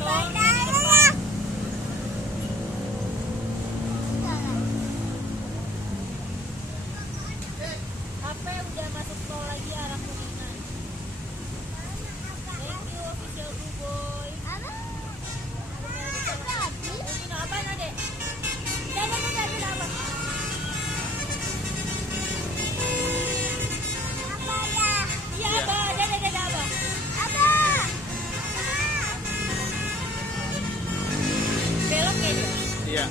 tol di depan. HP udah masuk tol lagi arah Kuningan. Thank you official Blue Boy. Ini apa Nade? Dadah apa? Iya Abah, dadah Abah. Belok ya dia? Iya.